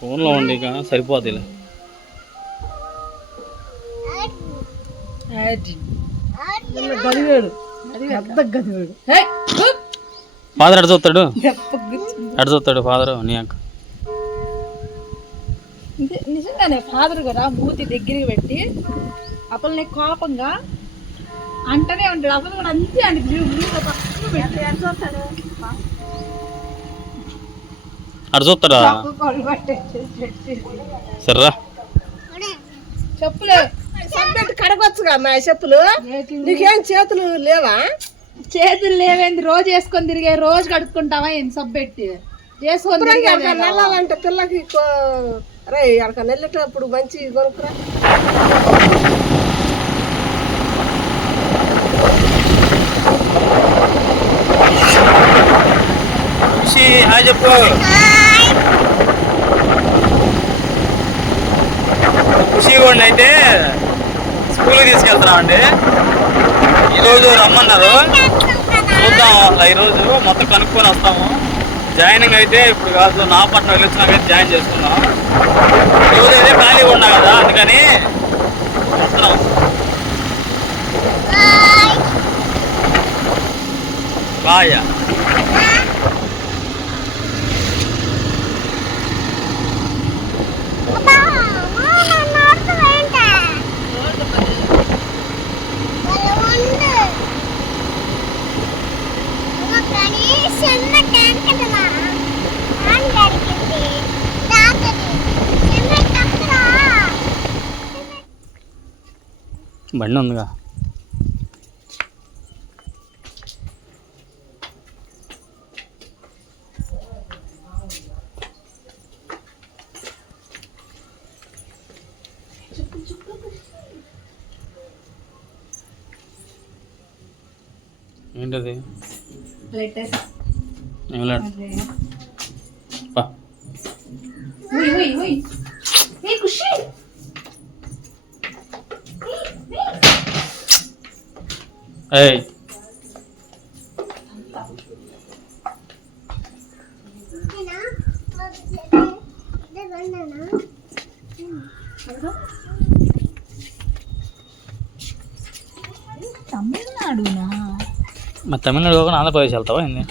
ఫోన్లో ఉండి ఇక సరిపోతుంది ఫాదర్ ఎడ చూస్తాడు? ఎడ చూస్తాడు ఫాదర్? నీ అక్క. నిజంగానే ఫాదర్ కూడా మూతి దగ్గరికి పెట్టి అప్పలనే కోపంగా అంటనే ఉంటాడు. అసలు కూడా అంతే అండి. ఎక్కడ చూస్తాడు? సర్రా. చెప్పులే. కడగొచ్చుగా మా చెప్పులు? నీకేం చేతులు లేవా? చేతులు లేవేంది? రోజు వేసుకొని తిరిగే రోజు కడుక్కుంటావా ఏం సబ్బెట్టి కదా. నెల్లాలంటే పిల్లకి రే అక్కడ నెల్లేటప్పుడు మంచి కొనుక్కురా. హాయ్ చెప్పు ఖుషి కూడా అయితే స్కూల్కి తీసుకెళ్తున్నాం అండి ఈరోజు రమ్మన్నారు. చూద్దాం అలా ఈరోజు మొత్తం కనుక్కొని వస్తాము. జాయినింగ్ అయితే ఇప్పుడు కాదు నాపట్నం వెళ్ళి వచ్చినాక జాయిన్ చేసుకున్నాం ఈరోజు అయితే ఖాళీగా ఉన్నా కదా అందుకని వస్తున్నాం. బాయ్. బండి ఉందిగా ఏంటది లెటర్స్. ఏయ్. తమిళనాడునా? మరి తమిళనాడు కాకుండా ఆంధ్రప్రదేశ్ వెళ్తావా ఏంది?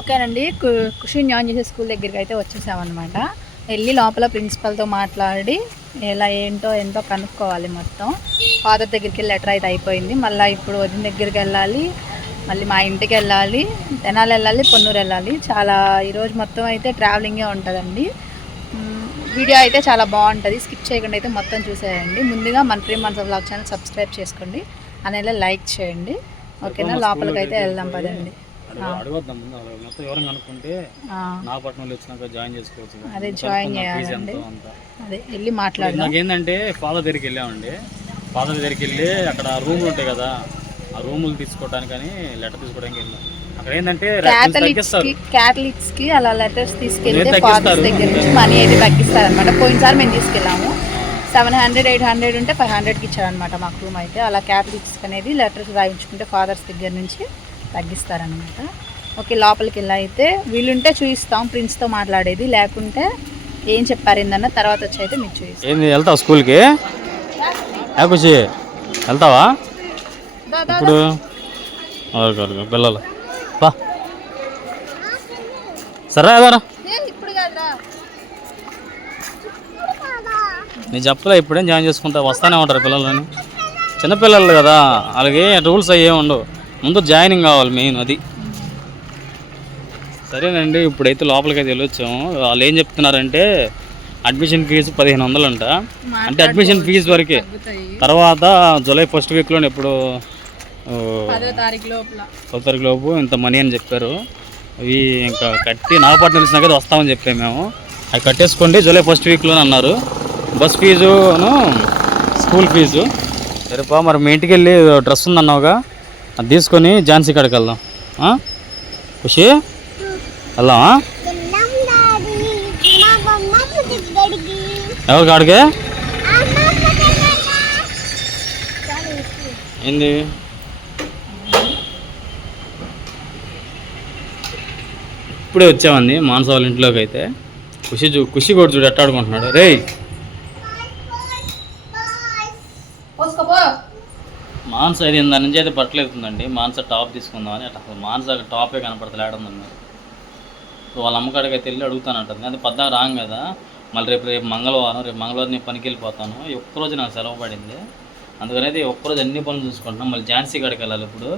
ఓకేనండి. కు- ఖుషి న్యాన్ చేసే స్కూల్ దగ్గరికి అయితే వచ్చేసామన్నమాట. వెళ్ళి లోపల ప్రిన్సిపల్తో మాట్లాడి ఎలా ఏంటో ఏంటో కనుక్కోవాలి మొత్తం. ఫాదర్ దగ్గరికి వెళ్ళి లెటర్ అయితే అయిపోయింది. మళ్ళీ ఇప్పుడు వదిన దగ్గరికి వెళ్ళాలి. మళ్ళీ మా ఇంటికి వెళ్ళాలి. తెనాలి వెళ్ళాలి పొన్నూరు వెళ్ళాలి. చాలా ఈరోజు మొత్తం అయితే ట్రావెలింగే ఉంటుందండి. వీడియో అయితే చాలా బాగుంటుంది. స్కిప్ చేయకుండా అయితే మొత్తం చూసేయండి. ముందుగా మన ప్రేమ్ మనస బ్లాగ్ ఛానల్ సబ్స్క్రైబ్ చేసుకోండి. అనేది లైక్ చేయండి. ఓకేనా? లోపలికి అయితే వెళ్దాం పదండి. అడగొద్దాం మొత్తం ఎవరైనా వచ్చినాక జాయిన్ చేసుకోవచ్చు. అదే జాయిన్ చేయాలండి. అదే వెళ్ళి మాట్లాడదాం. నాకేంటంటే ఫాదర్ దగ్గరికి వెళ్ళామండి. ఫాదర్ దగ్గరికి వెళ్ళి అక్కడ రూములు ఉంటాయి కదా ఆ రూములు తీసుకోవడానికని లెటర్ తీసుకోవడానికి వెళ్ళాం. అక్కడ ఏంటంటే క్యాథలిక్స్ తగ్గిస్తారు. కి అలా లెటర్స్ తీసుకెళ్తే. ఫాదర్స్ దగ్గర నుంచి మనీ అయితే తగ్గిస్తారు అనమాట పోయినసారి మేము తీసుకెళ్ళాము. సెవెన్ హండ్రెడ్ ఎయిట్ హండ్రెడ్ ఉంటే ఫైవ్ హండ్రెడ్కి ఇచ్చారనమాట మాకు రూమ్ అయితే. అలా క్యాథలిక్స్ అనేది లెటర్స్ రాయించుకుంటే ఫాదర్స్ దగ్గర నుంచి తగ్గిస్తారనమాట ఓకే లోపలికి వెళ్ళి అయితే వీలుంటే చూపిస్తాం ప్రిన్స్తో మాట్లాడేది లేకుంటే ఏం చెప్పారు ఏందన్న తర్వాత వచ్చి అయితే మీకు చూపిస్తాం ఏంది వెళ్తావా స్కూల్కి? ఖుషి వెళ్తావా? ఇప్పుడు? పిల్లలు బా. సరే అదారా నేను చెప్పలే ఇప్పుడేం జాయిన్ చేసుకుంటా వస్తానే ఉంటారు పిల్లలని. చిన్నపిల్లలు కదా వాళ్ళకి రూల్స్ అయ్యే ఉండవు. ముందు జాయినింగ్ కావాలి మెయిన్ అది. సరేనండి ఇప్పుడైతే లోపలికి అయితే వెళ్ళొచ్చాము. వాళ్ళు ఏం చెప్తున్నారంటే అడ్మిషన్ ఫీజు పదిహేను వందలు అంట అంటే అడ్మిషన్ ఫీజు వరకే. తర్వాత జూలై ఫస్ట్ వీక్లో పదో తారీఖు లోపల. పదో తారీఖు లోపు ఇంత మనీ అని చెప్పారు. అవి ఇంకా కట్టి నాగపట్నం తెలిసినా కదా వస్తామని చెప్పాము మేము. అవి కట్టేసుకోండి జూలై ఫస్ట్ వీక్లో అన్నారు. బస్ ఫీజును స్కూల్ ఫీజు సరేపా మరి మీ ఇంటికి వెళ్ళి డ్రెస్ ఉందన్నావుగా. అది తీసుకొని ఝాన్సీ కాడికి వెళ్దాం. ఖుషి? వెళ్దామా? ఎవరి కాడికి? ఏంది? ఇప్పుడే వచ్చామండి మానస వాళ్ళ ఇంట్లోకి అయితే ఖుషి చూ ఖుషి కూడా చూడు ఎట్టాడుకుంటున్నాడు రే మానస ఇది దాని నుంచి అయితే పట్టలేదుందండి మాన్స టాప్ తీసుకుందామని అట్లా అసలు మాన్స టాపే కనపడతలేడం అన్నారు సో వాళ్ళ అమ్మకాడికి అయితే వెళ్ళి అడుగుతానంటుంది. అది పద్దా రాంగ్ కదా. మళ్ళీ రేపు రేపు మంగళవారం రేపు మంగళవారం నేను పనికి వెళ్ళిపోతాను. ఒక్కరోజు నాకు సెలవు పడింది. అందుకని అయితే ఒక్కరోజు అన్ని పనులు చూసుకుంటున్నాం మళ్ళీ ఝాన్సీ కాడికి వెళ్ళాలి ఇప్పుడు.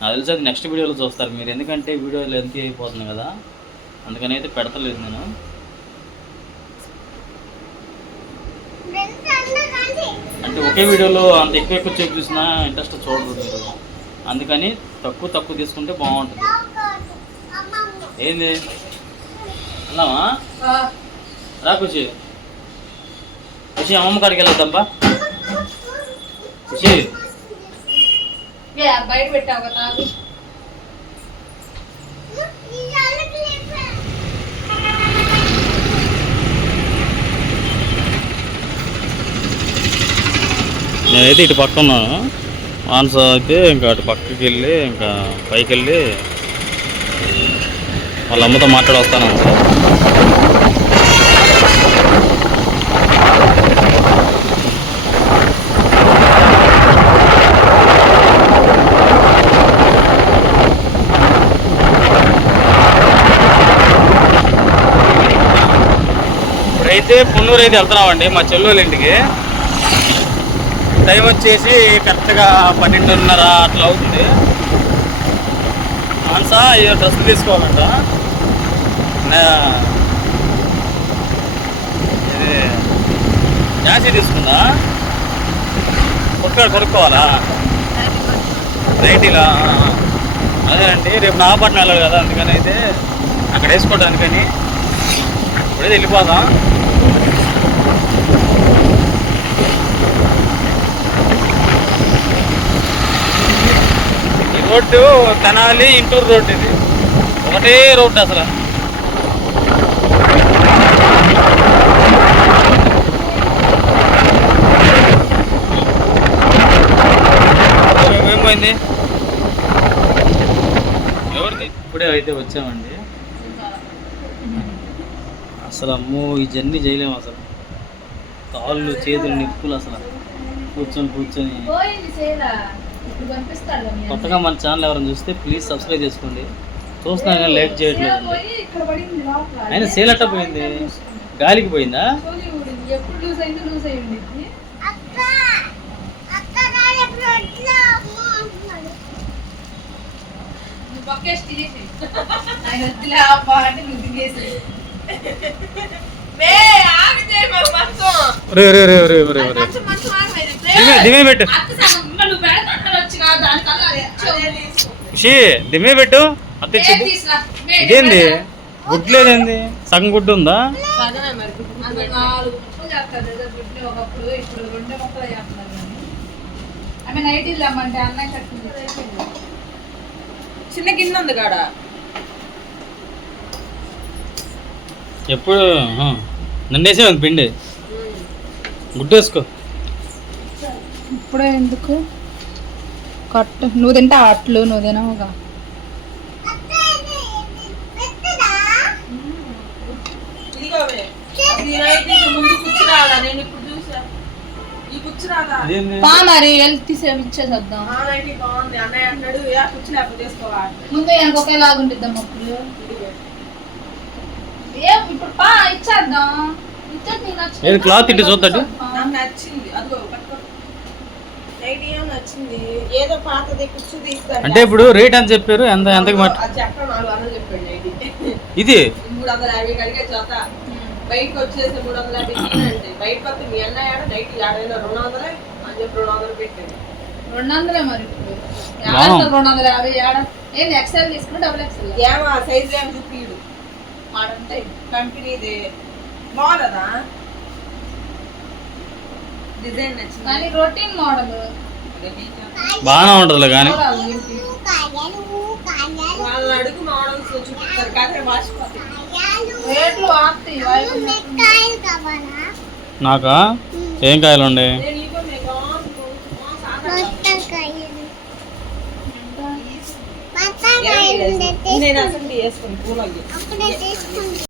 నాకు తెలిసి అది నెక్స్ట్ వీడియోలో చూస్తారు మీరు. ఎందుకంటే వీడియోలు ఎంత అయిపోతుంది కదా. అందుకని అయితే పెడతలేదు నేను. అంటే ఒకే వీడియోలో అంత ఎక్కువ ఎక్కువ చెప్పు చూసినా ఇంట్రెస్ట్ చూడరు మీరు. అందుకని తక్కువ తక్కువ తీసుకుంటే బాగుంటుంది. ఏంది? వెళ్దామా రా ఖుషి ఖుషి అమ్మమ్మ కాడికి వెళ్దాంపా. ఖుషి ఏ, బయట పెట్టావు కదా నేనైతే ఇటు పక్క ఉన్నాను మానస అయితే ఇంకా అటు పక్కకి వెళ్ళి ఇంకా పైకి వెళ్ళి వాళ్ళ అమ్మతో మాట్లాడి వస్తాను ఇప్పుడైతే పున్నూరు అయితే వెళ్తున్నామండి మా చెల్లెళ్ళ ఇంటికి. టైం వచ్చేసి కరెక్ట్గా పన్నెండున్నర అట్లా అవుతుంది. మాన్సా ఏ డ్రెస్ తీసుకోవాలంట. ఇది యాసీ తీసుకుందా? కొట్టుకాడ కొనుక్కోవాలా? నైటీలా? అదేనండి రేపు నాగపట్నం వెళ్ళాలి కదా అందుకని అయితే అక్కడ వేసుకోవడానికని. ఇప్పుడే వెళ్ళిపోదాం. రోడ్డు తెనాలి ఇంటూరు రోడ్డు ఇది. ఒకటే రోడ్డు అసలు. ఏం- పోయింది ఎవరిది? ఇప్పుడే అయితే వచ్చామండి. అసలు అమ్మో ఈ జర్నీ చేయలేము అసలు. కాళ్ళు చేతులు నిప్పులు అసలు. కూర్చొని కూర్చొని. కొత్తగా మన ఛానల్ ఎవరైనా చూస్తే ప్లీజ్ సబ్స్క్రైబ్ చేసుకోండి. చూస్తున్నాను కానీ లైక్ చేయట్లేదు. అయినా సేల్ అట్ట పోయింది? గాలికి పోయిందా? ఎప్పుడు ఆయన వద్దులే ఆ పాట నువ్వు తినేసి రే రే రే రే రే రే దిమే పెట్టు. షీ దిమే పెట్టు. అత్త ఇదేంది? గుడ్లు లేదేంది సగం గుడ్డు ఉందా? చిన్న గిన్నె ఉంది కాడ. ఎప్పుడు? నిన్నేసే ఉంది పిండి. గుడ్డు వేసుకో ఇప్పుడే ఎందుకు? కట్టు. నువ్వు తింటే అట్లు నువ్వు తినవుగా. ముందు పా మరి వెళ్ళి తీసేవి ఇచ్చేసేద్దాం. బాగుంది. అన్నయ్య ఇప్పుడు పా ఇచ్చేద్దాం. ఇచ్చేది నీకు నచ్చింది. ఏది క్లాత్ ఇటు చూద్దాం నాకు నచ్చింది. అదిగో నచ్చింది? ఏదో పాతది కూర్చు తీస్తాను. అంటే ఇప్పుడు రేట్ ఎంత చెప్పారు? ఎంత ఎంతకి మాట చెప్పడం నాలుగు వందలు చెప్పాడు ఇది? మూడు వందల యాభై కడిగే చోత. బయటకు వచ్చేసి మూడు వందల యాభై అంటే బయట పత్తి మీ అన్నయ్య ఆడ నైట్ ఏడైనా రెండు వందలే? అని చెప్పి రెండు వందలు పెట్టాడు. రెండు వందలే మరి ఇప్పుడు. రెండు వందల యాభై? ఏడా ఏంది ఎక్సెల్ తీసుకుని డబుల్ ఎక్సెల్ ఏమో సైజ్ చూపిడు అంటే కంపెనీ ಇದೆ డిజైన్ నచ్చింది. కానీ రొటీన్ మోడల్ బాగా ఉంటుందిలే కానీ. వాళ్ళ అడుగు మోడల్స్ చూపిస్తారు కానీ నాకా? ఏం కాయలు ఉండే? నేను అసలు వేసుకుని పూలకి. అసలు వేసుకుని పూలకి